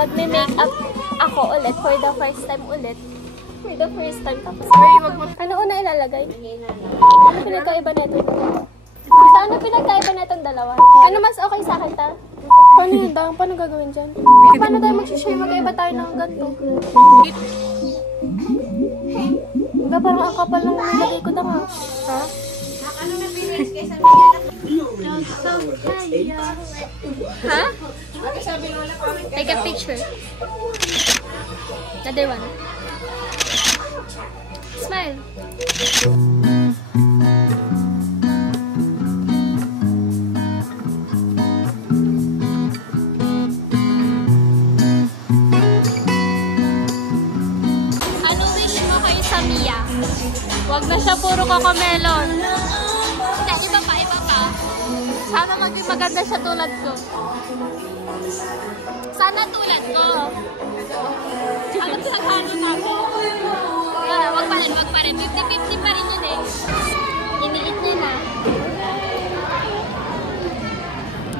magme-makeup ako ulit for the first time ulit. For the first time. Tapos, ano una ilalagay? Ano pinagkaiba na ito? Ano pinagkaiba na itong dalawa? Ano mas okay sa akin, ta? Paano yun, Dang? Paano gagawin dyan? Paano tayo mag-share? Magkaiba tayo ng ganito. Diba parang ang kapal ng nilagay ko, Dang, ha? Ha? Ano na pinag kaysa Miguel? Ha? Take a picture. Another one. Smile. Ano wish mo kay Samia? Wag na siya puro cocomelon. Hindi, iba pa. Sana maging maganda siya tulad ko. Sana tulad ko. Ano pinaghalo natin? Wag pa rin. 50-50 pa rin yun eh. Iniit niya na.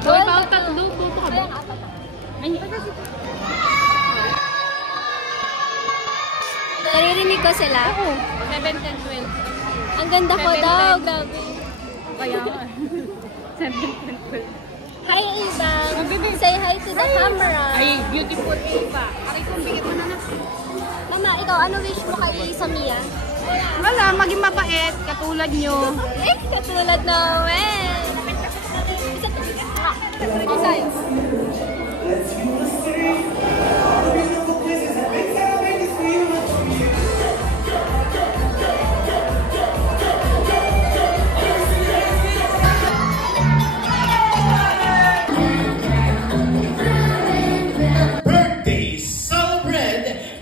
Well, bawang tatlo. Puto ka ba? Naririnig ko sila. 7, 10, 12. Ang ganda ko daw. Grabe. Kaya 7, 10, 12. Hi, Ibang. Say hi to the camera. Ay, beautiful Eva. Aray kong bigit mo na. Mama, ikaw, ano wish mo kay Samia? Wala, maging mabait, katulad nyo. Katulad Noel. Besides.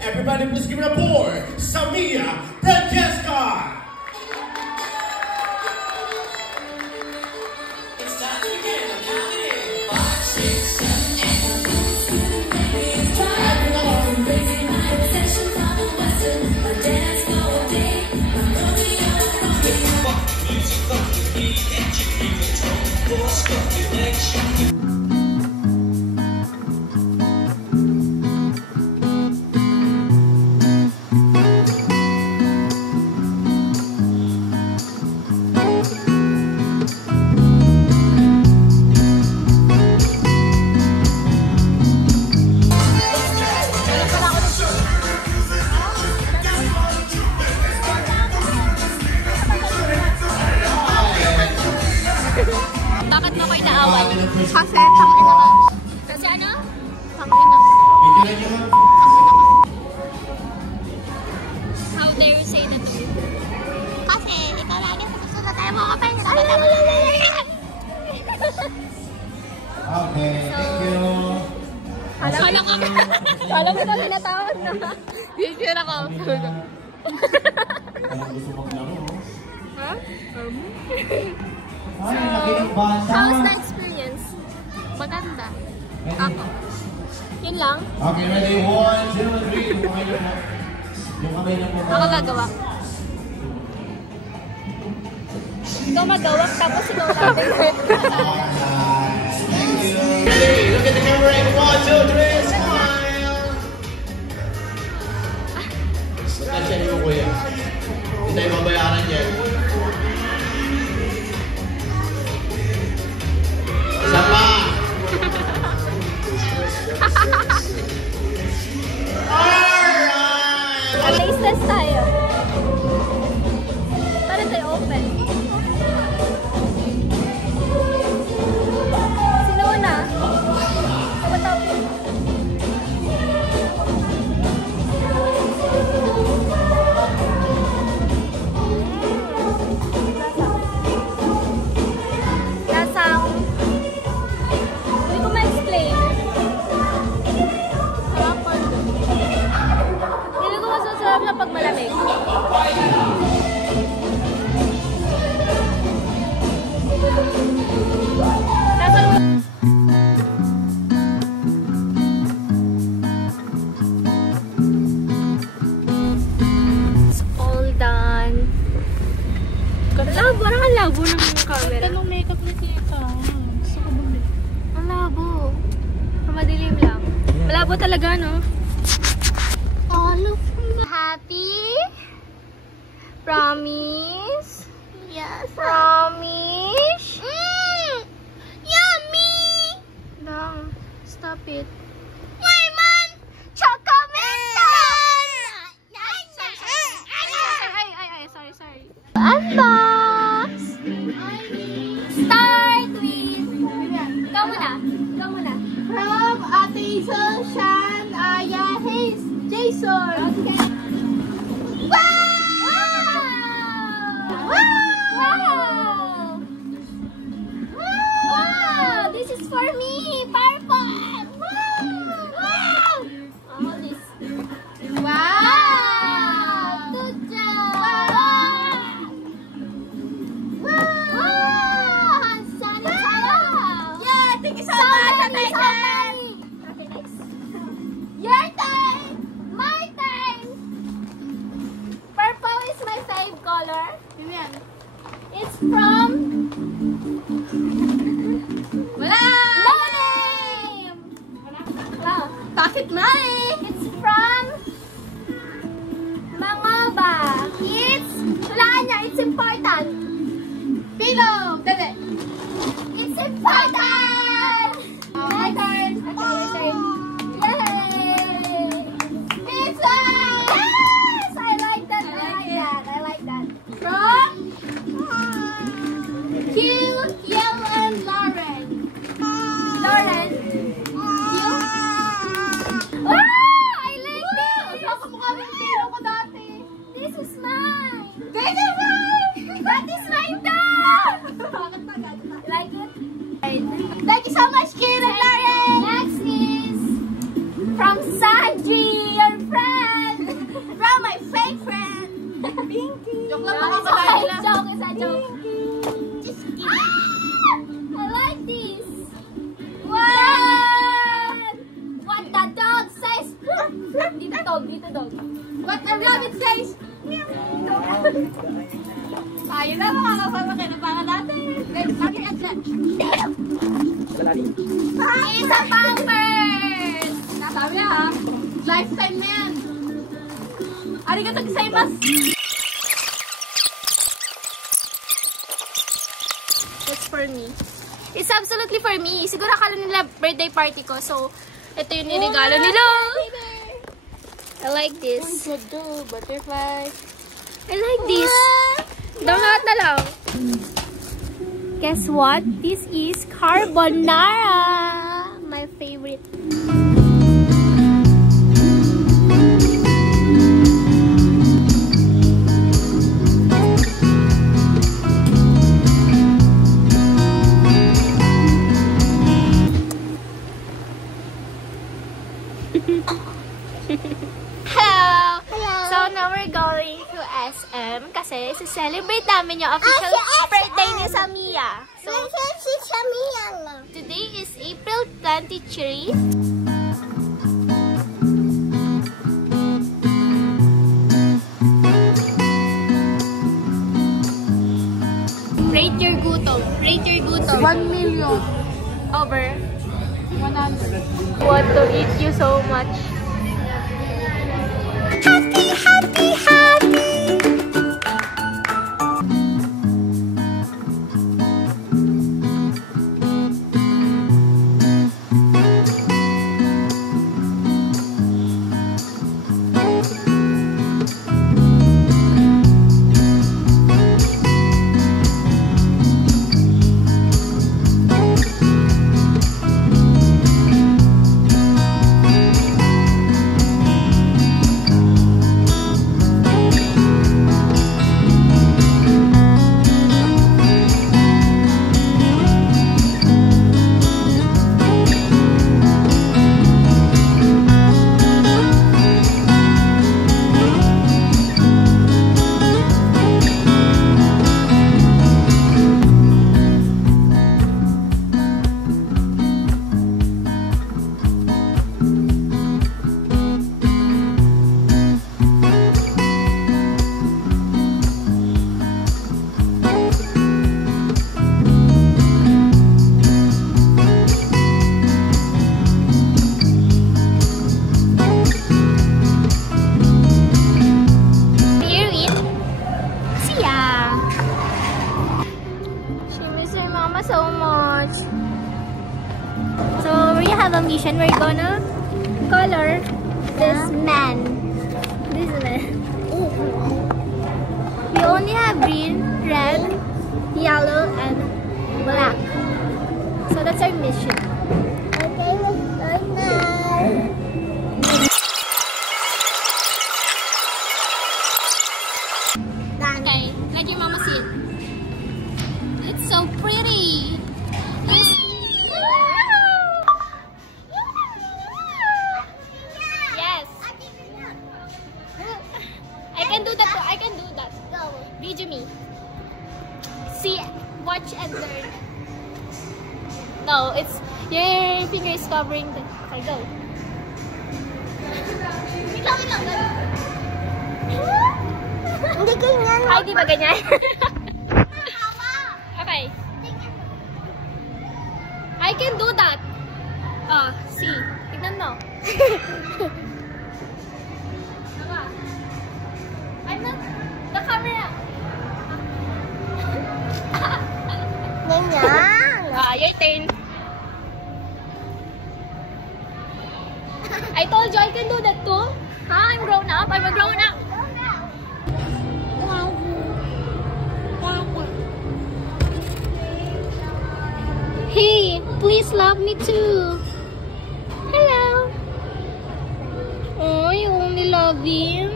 Everybody please give it up for Samia Francesca! It's time to begin. I'm counting in. 5, 6, 7, 8. Driving along, raising my obsession from the western. My dance all day. I'm rolling on the beat. Fuck the music, fuck the beat. Get your feet control. Force, fuck your legs, shoot. Bakit mo ko inaaway? Kasi tangina ka. Kasi ano? Tangina. How dare you say that to me? Kasi ikaw lagi sa susunod tayo mo kapay. Okay, thank you. Alam mo na tinatawag na. Picture ako. Gusto maglaro, no? Ha? Ay, nakinig bata. How's the experience? Maganda. Ako. Yun lang? Okay, ready? 1, 2, 3. Yung kamay na po. Ako gagawa. Ikaw magawak, tapos ikaw natin. Thank you. Ready? Look at the camera. 1, 2, 3. Smile. Kasi niyo, kuya. Hindi tayo mabayaran yan. Isa pa. Alright. Taste test tayo. Para tayo open. Sino una? Kapatawin. Pag malamig. It's all done. Parang ang labo ng camera. Ganda mong makeup na tita. Gusto ko bumili. Ang labo. Madilim lang. Wala Labo talaga, no? All of my... Happy? Promise? Yes. Promise? Yummy! Lang, stop it. Wayman! Sorry. Unbox! Start with... Ikaw muna. From Ate Shan, Aya, Hayes, Jason. Okay. Wow! This is for me! Purple! Wow! Hold this. Wow! Good job! Wow! Hand sanitizer! Yeah, thank you so So much, many, Ate so Shan. many! Okay, next. Your turn! My turn! Purple is my fave color. Yun yan. It's from... Wala! No name! Wala. Pocket money! It's from... Mangaba. Hulaan niya, it's important. Pillow! Dali! It's important! My turn. Okay, your turn. Yay! Pizza! Yes! I like that. From Q, Yell, and Lauren. Lauren. Wow! I like this! Kamukha mo yung pillow ko dati. This is mine! This is mine! That is mine too! Bakit pa gano'n? Like it? Thank you so much, Kid and Lauren! Next is from Sanji, your friend! From my fake friend! Pinky! Joke lang mga Okay, babae lang. joke is a joke. Just kidding. I like this. What the dog says. Dito dog. What the rabbit says? Tayo na mga kapapakinabangan natin. Let's lagi at lunch. It's a Pampers. Sabi ha, lifetime na yan. Arigato gozaimasu. It's for me. It's absolutely for me. Siguro akala nila birthday party ko. So, ito yung niregalo nila. I like this. Butterfly. I like this. Lahat na lang. Guess what? This is carbonara. My favorite. Hello! So now we're going to SM kasi celebrate namin yung official birthday ni Samia. So today is April 23. Rate your gutom. 1 million. Over. 100. Want to eat you so much. we're gonna color this man. This man. We only have green, red, yellow, and black. So that's our mission. Okay, let's start now. Okay, let your mama see it. It's so pretty. Yes. I can do that. I can do that. Video me. See, watch and learn. No, it's your finger is covering the. Okay, go. Hindi ganyan. Ay, di ba ganyan? Okay. I can do that. Oh, see. Tignan mo. I'm not the camera. Ganyan. Your turn. I told you I can do that too. Huh? I'm grown up. I'm a grown up. Hey, please love me too. Hello. Oh, you only love him?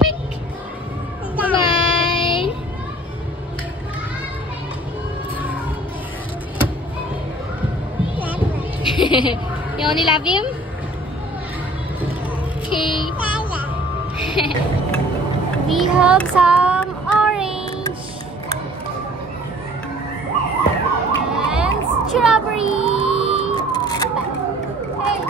Pink. Bye-bye. You only love him? Okay. We have some orange and strawberry. Hey.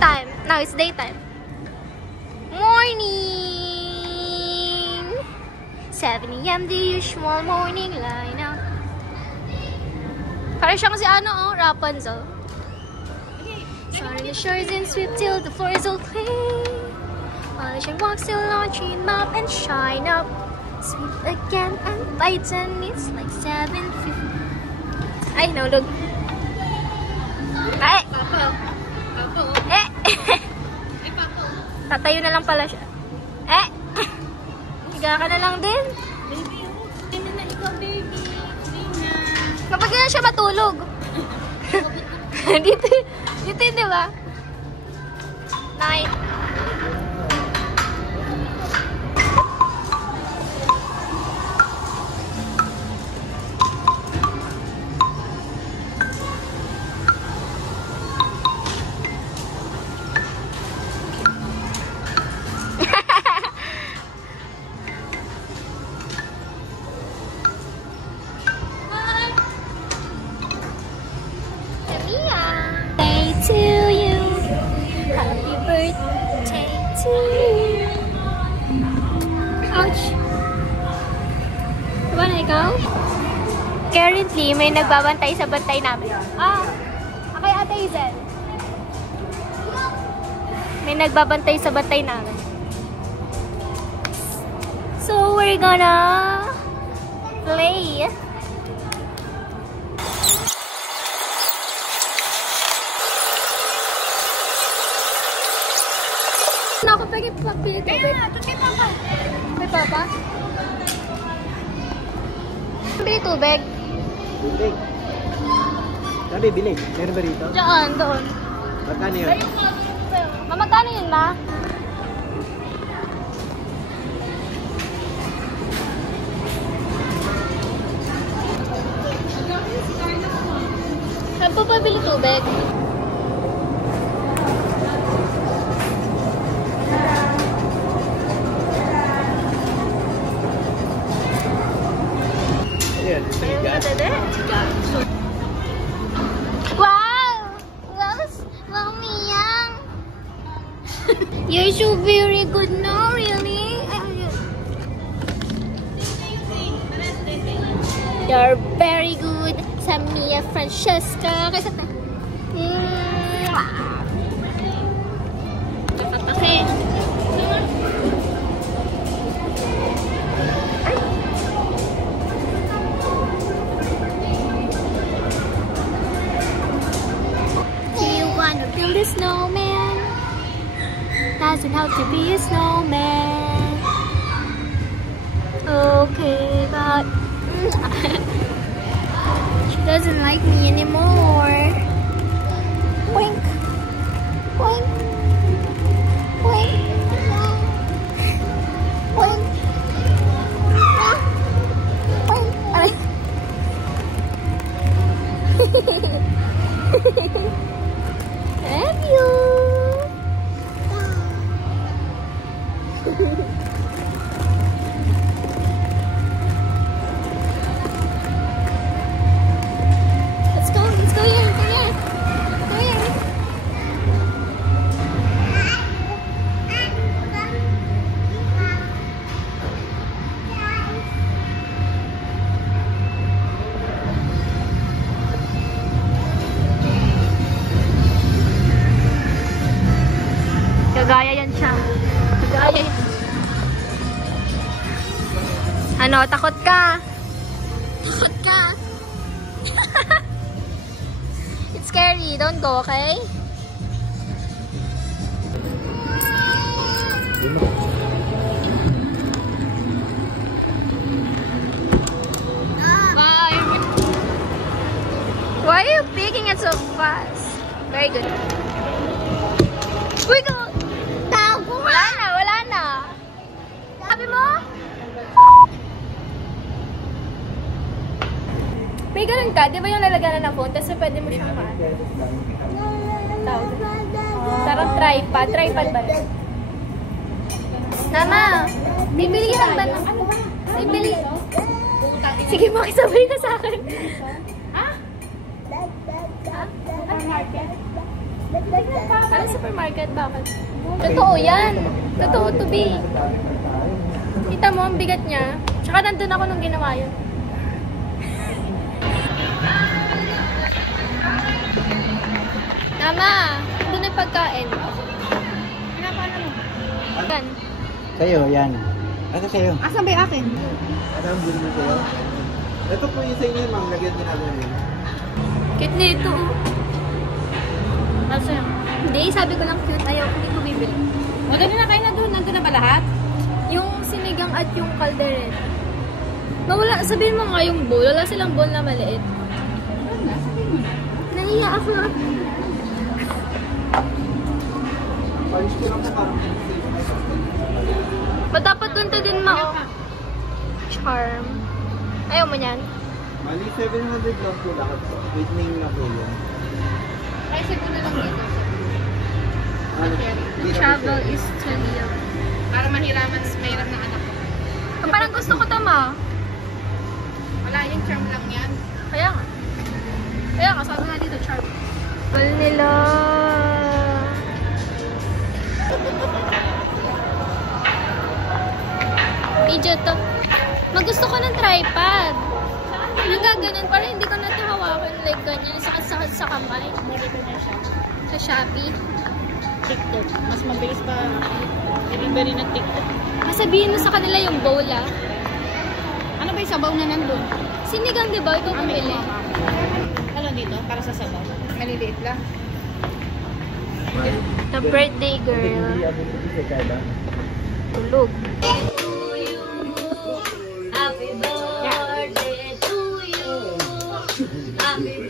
Time. Now it's daytime. Morning! 7 AM, the usual morning lineup. Para siyang si ano, oh, Rapunzel. Sorry, the shores and sweep till the floor is all clean. Polish and walk still laundry mop and shine up. Sweep again and bites and it's like 7:50. Ay, no, look. Ay! Eh! Tatayo na lang pala siya. Eh! Higa ka na lang din. Baby, hindi na ikaw, baby. Hindi na. Kapag ganyan siya matulog. dito yun, di ba? Night. To you, happy birthday to you. Ouch. Diba na ikaw? Currently, may nagbabantay sa bantay namin. Okay, Ate Hazel. May nagbabantay sa bantay namin. So, we're gonna play. Ako pwede pagpili tubig. Kaya, tuti papa. May papa? Pili tubig. Tubig. Sabi, bili. Meron ba rito? Diyan, doon. Magkano yun? Magkano yun, ma? Saan po pabili tubig? Ayan, ito yung gas. Wow! Wow, Miyang! You're so very good now, really? You're very good sa Mia Francesca. Kasi Say. Do you wanna build a snowman? Doesn't have to be a snowman. Okay, but she doesn't like me anymore. Boink. Boink. Boink. Boink. Boink. Aray. Love you. Let's go here, go here. Go here. Kagaya yan siya. Kagaya yan. Ano, takot ka? Takot ka? It's scary. Don't go, okay? Bye. Why are you picking it so fast? Very good. Uy, go! Wala na, wala na. Sabi mo? May ganun ka, di ba yung lalaganan ng phone? Tapos pwede mo siyang tawag. Sarang tripod. Tripod ba rin? Nama, bibili ka ba ng... Bibili. Sige, makisabay ka sa akin. Ha? Supermarket? Ano supermarket? Bakit? Totoo yan. Totoo to be. Kita mo, ang bigat niya. Tsaka nandun ako nung ginawa yun. Tama! Doon ay pagkain. Pinapano mo? Yan. Sa'yo, yan. Ito sa'yo. Asan ba yung akin? Ano ang buli mo sa'yo? Ito po yung sa inyo, ma'am. Lagyan din namin yun. Cute nito. Ano sa'yo? Hindi, sabi ko lang cute. Ayaw, hindi ko bibili. Maganda na kayo na doon. Nandun na ba lahat? Yung sinigang at yung caldereta. Mawala, sabihin mo nga yung bowl. Wala silang bowl na maliit. Nahiya ako. Palis ko lang sa parang Ba't dapat dun to din mao? Charm. Ayaw mo niyan? Mali 700 lang po lahat po. With name na po yun. Price ko na lang dito. Travel is to live. Para mahiraman sa mahirap ng anak ko. Parang gusto ko tama. Wala, yung charm lang yan. Kaya nga. Kaya nga, sabi nga dito, charm. Wal nila. Video to. Magusto ko ng tripod. Nagaganon para hindi ko natahawakan like ganyan. Sakit-sakit sa kamay. Dito na siya. Sa Shopee. TikTok. Mas mabilis pa delivery ng TikTok. Masabihin mo sa kanila yung bowl ah. Ano ba yung sabaw na nandun? Sinigang di ba? Ikaw bumili. Ano dito? Para sa sabaw? Maliliit lang. The birthday girl. Tulog. Happy birthday to you. Happy